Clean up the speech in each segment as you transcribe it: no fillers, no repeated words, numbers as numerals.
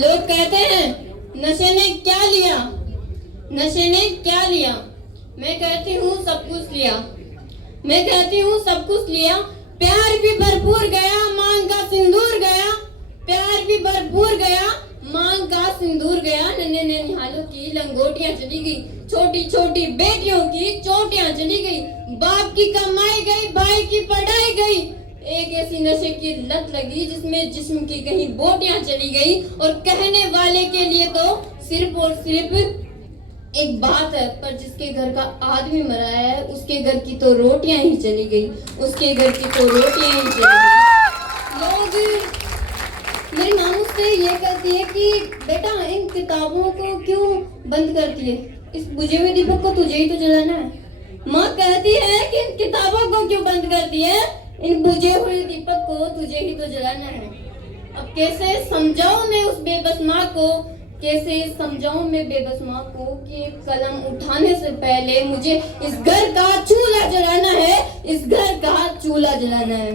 लोग कहते हैं नशे ने क्या लिया, नशे ने क्या लिया। मैं कहती हूँ सब कुछ लिया, मैं कहती हूँ सब कुछ लिया। प्यार भी भरपूर गया, मांग का सिंदूर गया। प्यार भी भरपूर गया, मांग का सिंदूर गया। नन्हे ननिहालों की लंगोटियां चली गई, छोटी छोटी बेटियों की चोटियां चली गई। बाप की कमाई गई, भाई की पढ़ाई गई। एक ऐसी नशे की लत लगी जिसमें जिस्म की कहीं बोटियां चली गई। और कहने वाले के लिए तो सिर्फ और सिर्फ एक बात है, पर जिसके घर का आदमी मरा है उसके घर की तो रोटियां ही चली गई, उसके घर की तो रोटियां ही चली गई। लोग मेरी माँ मुझसे ये कहती है कि बेटा इन किताबों को क्यों बंद करती है, इस बुझे हुए दीपक को तुझे ही तो जलाना है। माँ कहती है कि इन किताबों को क्यों बंद करती है, इन बुझे हुए दीपक को तुझे ही तो जलाना है। अब कैसे समझाऊं मैं उस बेबस माँ को, कैसे समझाऊं मैं बेबस माँ को कि कलम उठाने से पहले मुझे इस घर का चूल्हा जलाना है, इस घर का चूल्हा जलाना है।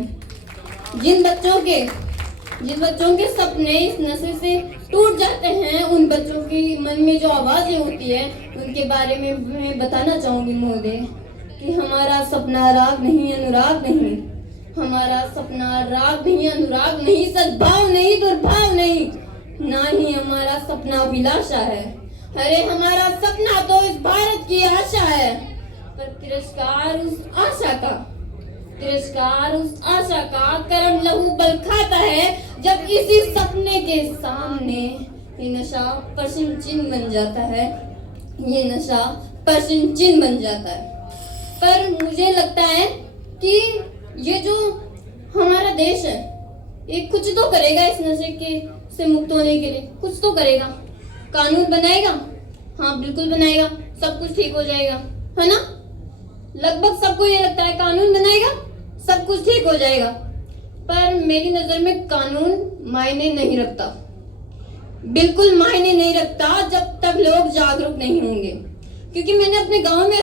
जिन बच्चों के सपने इस नशे से टूट जाते हैं, उन बच्चों के मन में जो आवाजें होती है उनके बारे में मैं बताना चाहूंगी महोदय कि हमारा सपना राग नहीं, अनुराग नहीं। हमारा सपना राग नहीं, अनुराग नहीं, सद्भाव नहीं, दुर्भाव नहीं, ना ही हमारा सपना अभिलाषा है। अरे हमारा सपना तो इस भारत की आशा है, पर तिरस्कार उस आशा का, तिरस्कार उस आशा का करम लहू बल खाता है जब इसी सपने के सामने ये नशा प्रश्न चिन्ह बन जाता है, ये नशा प्रश्न चिन्ह बन जाता है। पर मुझे लगता है कि ये जो हमारा देश है ये कुछ तो करेगा इस नशे के से मुक्त होने के लिए, कुछ तो करेगा। कानून बनाएगा, हाँ बिल्कुल बनाएगा, सब कुछ ठीक हो जाएगा, है ना। लगभग सबको ये लगता है कानून बनाएगा सब कुछ ठीक हो जाएगा, पर मेरी नजर में कानून मायने नहीं रखता, बिल्कुल मायने नहीं रखता जब तक लोग जागरूक नहीं होंगे। क्योंकि मैंने अपने गांव में